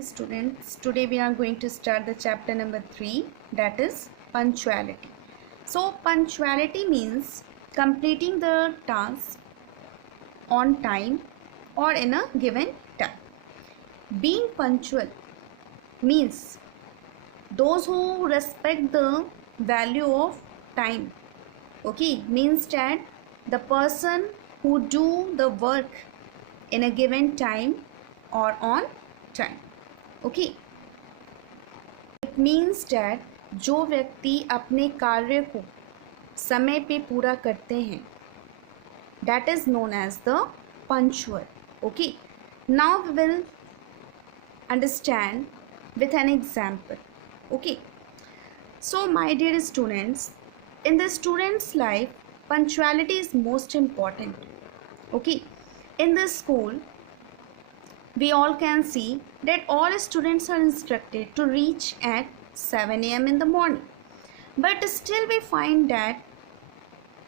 Students, today we are going to start the chapter number 3, that is punctuality. So punctuality means completing the task on time or in a given time. Being punctual means those who respect the value of time. Okay, means that the person who do the work in a given time or on time. Okay, it means that जो व्यक्ति अपने कार्य को समय पे पूरा करते हैं that is known as the punctual. Okay, now we will understand with an example. Okay, so my dear students, in the student's life punctuality is most important. Okay, in the school we all can see that all students are instructed to reach at 7 a.m. in the morning, but still we find that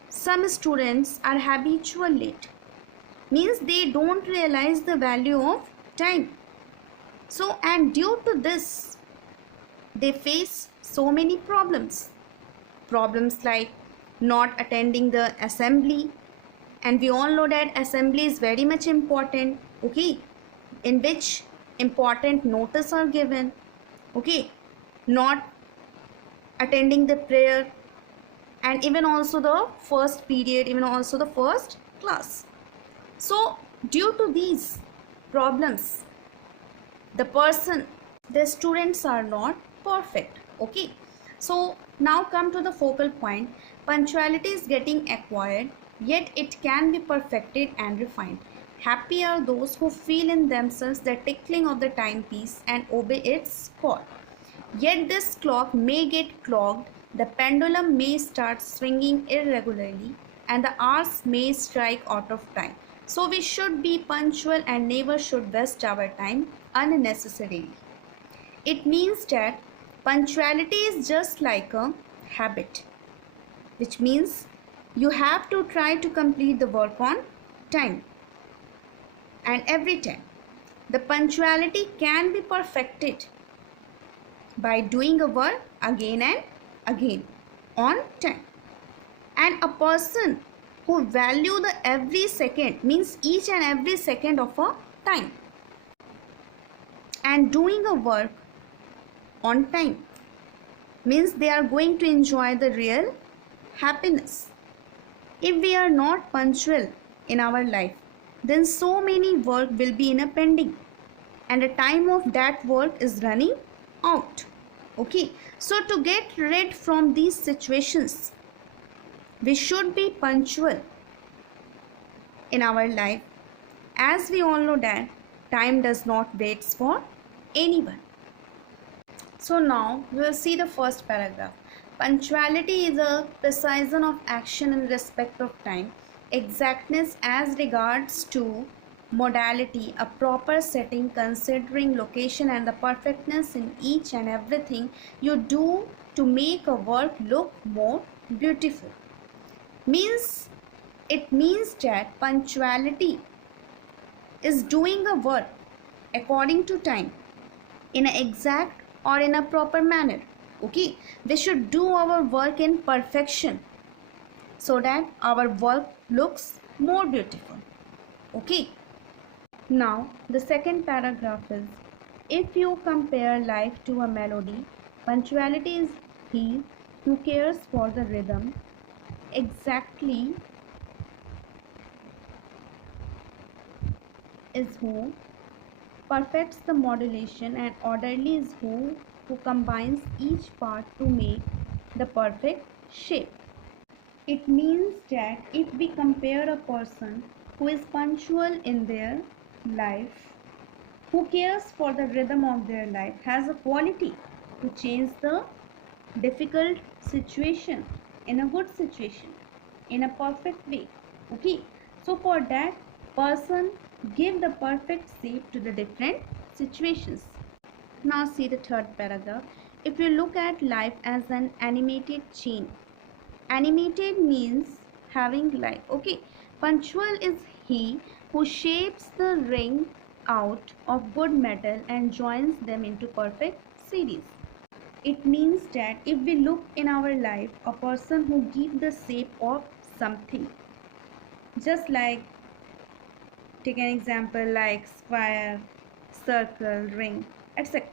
some students are habitual late, means they don't realize the value of time. So and due to this they face so many problems like not attending the assembly, and we all know that assembly is very much important. Okay, in which important notice are given. Okay, not attending the prayer, and even also the first period, even also the first class. So due to these problems the students are not perfect. Okay, so now come to the focal point. Punctuality is getting acquired, yet it can be perfected and refined. Happy are those who feel in themselves the tickling of the timepiece and obey its call. Yet this clock may get clogged, the pendulum may start swinging irregularly, and the hours may strike out of time. So we should be punctual and never should waste our time unnecessarily. It means that punctuality is just like a habit, which means you have to try to complete the work on time. And every time the punctuality can be perfected by doing a work again and again on time. And a person who value the every second, means each and every second of a time, and doing a work on time, means they are going to enjoy the real happiness. If we are not punctual in our life, then so many work will be in a pending, and the time of that work is running out. Okay, so to get rid from these situations, we should be punctual in our life, as we all know that time does not wait for anyone. So now we will see the first paragraph. Punctuality is a precision of action in respect of time, exactness as regards to modality, a proper setting considering location, and the perfectness in each and everything you do to make a work look more beautiful. It means that punctuality is doing a work according to time in an exact or in a proper manner. Okay, we should do our work in perfection so that our work looks more beautiful. Okay, now the second paragraph is, if you compare life to a melody, punctuality is he who cares for the rhythm. Exactly is who perfects the modulation, and orderly is who combines each part to make the perfect shape. It means that if we compare a person who is punctual in their life, who cares for the rhythm of their life, has a quality to change the difficult situation in a good situation in a perfect way. Okay, so for that person give the perfect shape to the different situations. Now see the third paragraph. If you look at life as an animated chain, animated means having life. Okay, punctual is he who shapes the ring out of good metal and joins them into perfect series. It means that if we look in our life a person who gives the shape of something, just like take an example like square, circle, ring, etc.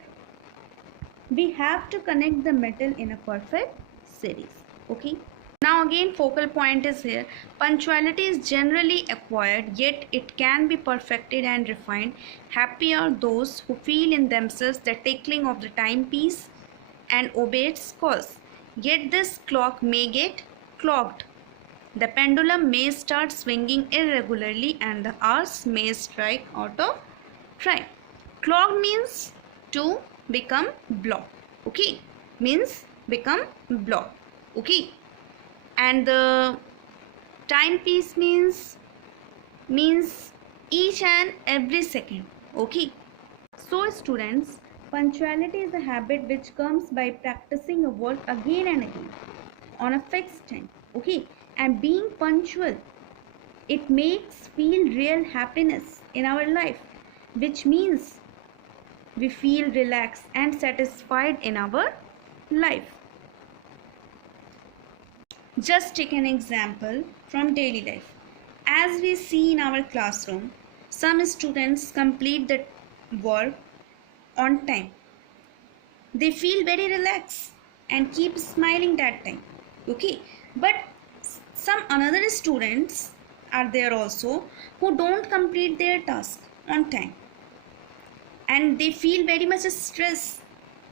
We have to connect the metal in a perfect series. Okay. Now again focal point is here. Punctuality is generally acquired, yet it can be perfected and refined. Happy are those who feel in themselves the tickling of the timepiece and obey its calls. Yet this clock may get clogged. The pendulum may start swinging irregularly and the hours may strike out of time. Clogged means to become blocked. Okay, means become blocked. Okay, and the timepiece means each and every second. Okay, so students, punctuality is a habit which comes by practicing a work again and again on a fixed time. Okay, and being punctual, it makes feel real happiness in our life, which means we feel relaxed and satisfied in our life. Just take an example from daily life. As we see in our classroom, some students complete the work on time. They feel very relaxed and keep smiling that time. Okay, but some another students are there also who don't complete their task on time, and they feel very much stress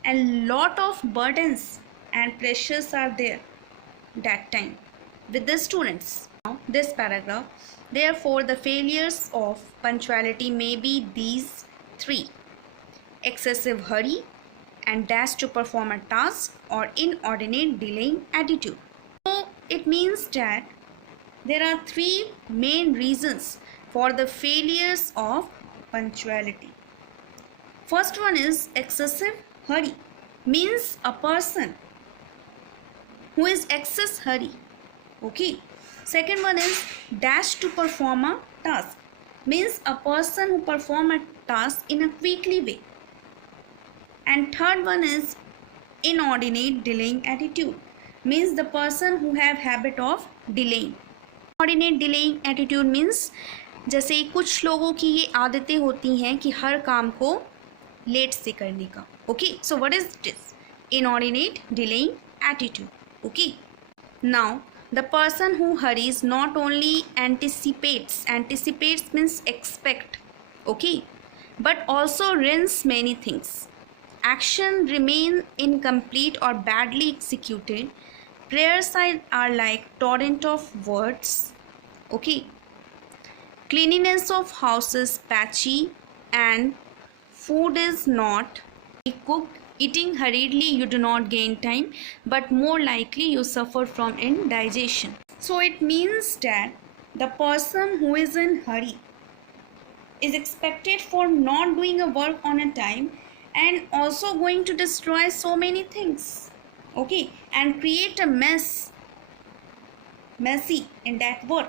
and lot of burdens and pressures are there that time with the students. Now this paragraph, therefore the failures of punctuality may be these three: excessive hurry and dash to perform a task, or inordinate delaying attitude. So it means that there are three main reasons for the failures of punctuality. First one is excessive hurry, means a person who is excess hurry. Okay. Second one is dash to perform a task, means a person who perform a task in a quickly way. And third one is inordinate delaying attitude, means the person who have habit of delaying. Inordinate delaying attitude means जैसे कुछ लोगों की ये आदतें होती हैं कि हर काम को लेट से करने का. Okay, so what is this? Inordinate delaying attitude. Okay. Now the person who hurries not only anticipates means expect, okay, but also ruins many things. Action remain incomplete or badly executed. Prayers are like torrent of words. Okay. Cleanliness of houses patchy and food is not cooked. Eating hurriedly, you do not gain time, but more likely you suffer from indigestion. So it means that the person who is in hurry is expected for not doing a work on a time and also going to destroy so many things. Okay, and create a messy in that work.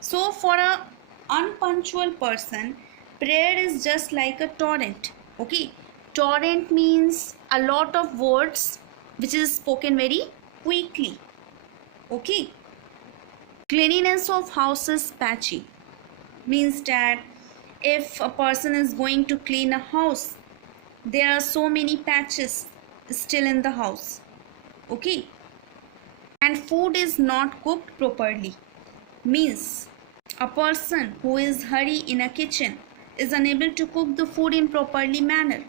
So for a unpunctual person, prayer is just like a torrent. Okay, torrent means a lot of words which is spoken very quickly. Okay. Cleanliness of house is patchy, means that if a person is going to clean a house, there are so many patches still in the house. Okay. And food is not cooked properly, means a person who is hurry in a kitchen is unable to cook the food in properly manner.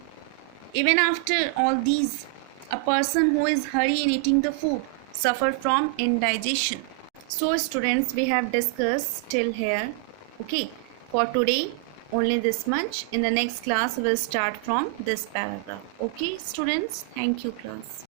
Even after all these, a person who is hurry in eating the food suffer from indigestion. So students, we have discussed till here. Okay, for today only this much. In the next class we'll start from this paragraph. Okay students, thank you class.